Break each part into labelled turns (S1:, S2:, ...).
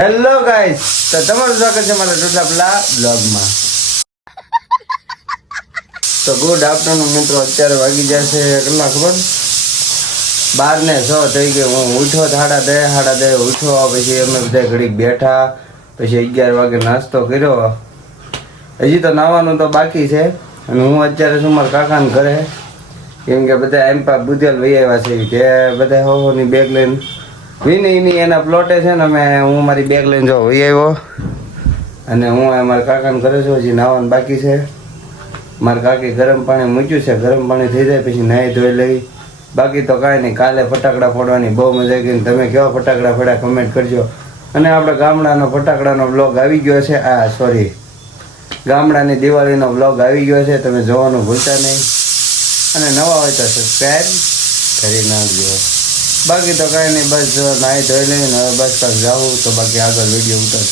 S1: Hello guys તો તમારું સ્વાગત છે મારા ડોડાપલા બ્લોગમાં તો ગુડ આફ્ટરનૂન મિત્રો, અત્યારે વાગી જશે કેટલા ખબર બાર ને છ થઈ ગયો હું ઉઠો સાડા દે સાડા દે ઉઠો, પછી અમે બધા ઘડીક બેઠા. પછી અગિયાર વાગે નાસ્તો કર્યો. હજી તો નાવાનું તો બાકી છે. અને હું અત્યારે શું મારા કાકાને ઘરે. કેમ કે બધા એમ પા બુધેલ વહી આવ્યા છે કે બધા હોની બેગ લઈને. વિનયની એના પ્લોટે છે ને અમે, હું મારી બેગ લઈને જો વહી આવ્યો. અને હું મારા કાકાને ઘરે છું, હજી નાવાનું બાકી છે. મારા કાકી ગરમ પાણી મૂક્યું છે, ગરમ પાણી થઈ જાય પછી નાહી ધોઈ લઈ. બાકી તો કાંઈ નહીં, કાલે ફટાકડા ફોડવાની બહુ મજા આવી ગઈ તમે કેવા ફટાકડા ફોડ્યા કમેન્ટ કરજો. અને આપણે ગામડાનો ફટાકડાનો બ્લોગ આવી ગયો છે. આ સોરી ગામડાની દિવાળીનો બ્લોગ આવી ગયો છે, તમે જોવાનું ભૂલતા નહીં. અને નવા હોય તો સબસ્ક્રાઈબ કરી નાખજો. બાકી તો કાંઈ નહીં, બસ નાહી ધોઈ લઈને હવે બસ કાંક જાવું તો બાકી આગળ વીડિયો ઉતર.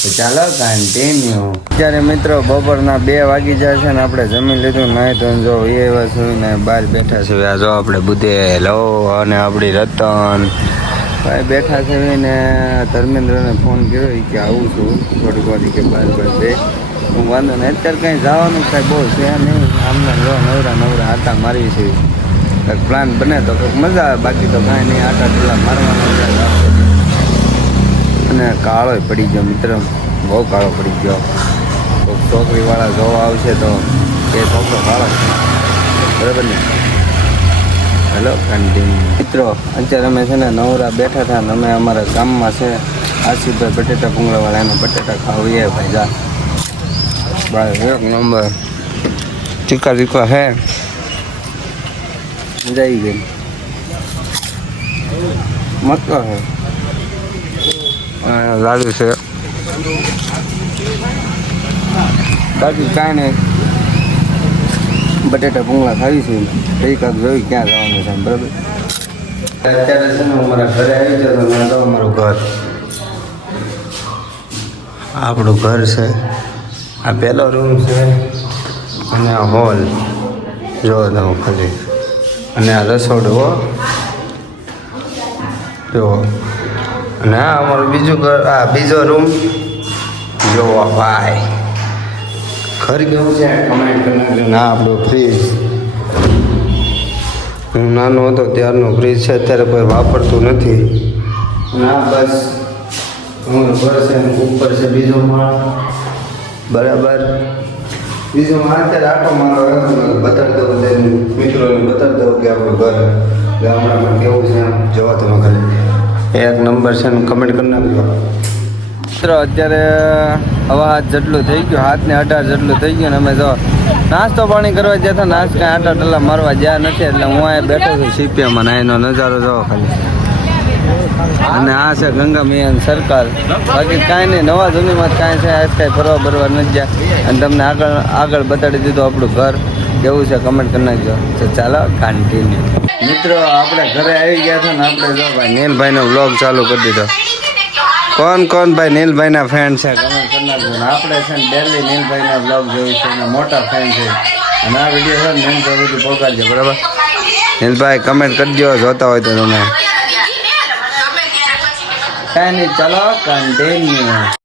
S1: તો ચાલો કન્ટિન્યુ અત્યારે મિત્રો બપોરના બે વાગી જાય છે ને આપણે જમી લીધું નાહી ધોઈને જો એ એવા છું ને બહાર બેઠા છે. આ જો આપણે બુધે લો અને આપણી રતન. ભાઈ બેઠા છે ને, ધર્મેન્દ્રને ફોન કર્યો એ કે આવું છું, થોડીક વાર કે બહાર બહાર બે હું વાંધો નહીં, અત્યારે કંઈ જવાનું કાંઈ બહુ છે નહીં. આમને જો નવરા નવરા હતા મારી છે કંઈક પ્લાન બને તો કંઈક મજા આવે. બાકી તો કાંઈ નહીં આટા ઢીલા મારવાના અને કાળો પડી ગયો મિત્ર, બહુ કાળો પડી ગયો. કોઈક છોકરીવાળા જોવા આવશે તો એ છોકરો કાળો બરાબર ને? હેલો કન્ટિન્યુ મિત્રો, અત્યારે અમે છે ને નવરા બેઠા હતા ને અમે અમારા ગામમાં છે. આશીભાઈ બટેટા ભૂંગળાવાળા, એના બટેટા ખાવીએ ભાઈ, જા. ભાઈ, એક નંબર. ચીકા ચીકા હે મજા આવી ગઈ. મસ્ત છે. લાડુ છે. બાકી કાંઈ નહીં. બટેટા ભૂંગળા ખાવીશું કઈ કાંક જોઈ ક્યાં જવાનું છે બરાબર? અત્યારે છે ને હું મારા ઘરે આવી ગયો તો મેં તો અમારું ઘર. આપણું ઘર છે. આ પહેલો રૂમ છે અને આ હોલ જો તમે ખાલી અને આ રસોડું જો. અને આ અમારું બીજું ઘર, આ બીજો રૂમ જો ભાઈ. ઘર કેવું છે? ના આપણું ફ્રીજ હું નાનો હતો, ત્યારનું ફ્રીજ છે, અત્યારે કોઈ વાપરતું નથી. ના બસ હું ઘર છે ઉપર છે બીજો માળ. બરાબર. બીજું મારે અત્યારે આટો મારો બતાડી દઉં બધાને મિત્રોને બતાડી દઉં કે આપણું ઘર ગામડામાં કેવું છે આમ જવા તમે ઘરે એક નંબર છે કમેન્ટ કરી નાખજો. મિત્રો અત્યારે હવા હાથ જેટલું થઈ ગયું હાથને અઢાર જેટલું થઈ ગયું ને અમે જો નાસ્તો પાણી કરવા ગયા હતા નાસ્તો કાંઈ આટા ટલા મારવા જ્યાં નથી એટલે હું અહીંયા બેઠો છું સીપીએમાં એનો નજારો જોવો ખાલી. અને આ છે ગંગા મિયાન સરકાર. બાકી કાંઈ નહીં, નવા જૂનીમાં કાંઈ છે, આજ કાંઈ ફરવા બરવા નથી ગયા. અને તમને આગળ આગળ બતાડી દીધું આપણું ઘર. કેવું છે કમેન્ટ કરી નાખજો. તો ચાલો કન્ટિન્યુ મિત્રો, આપણે ઘરે આવી ગયા છે ને, આપણે જો ભાઈ નીલભાઈનો વ્લોગ ચાલુ કરી દીધો. કોણ કોણ ભાઈ નીલભાઈના ફેન છે? કમેન્ટ કરી નાખજો. ને આપણે છે ને ડેલી નીલભાઈના બ્લોગ જોઈ છે અને મોટા ફેન છે. અને આ વીડિયો છે ને નીલભાઈ બધું પહોંચાડજો બરાબર? નીલભાઈ કમેન્ટ કરજો જોતા હોય તો તમે. કાંઈ નહીં ચાલો કન્ટિન્યુ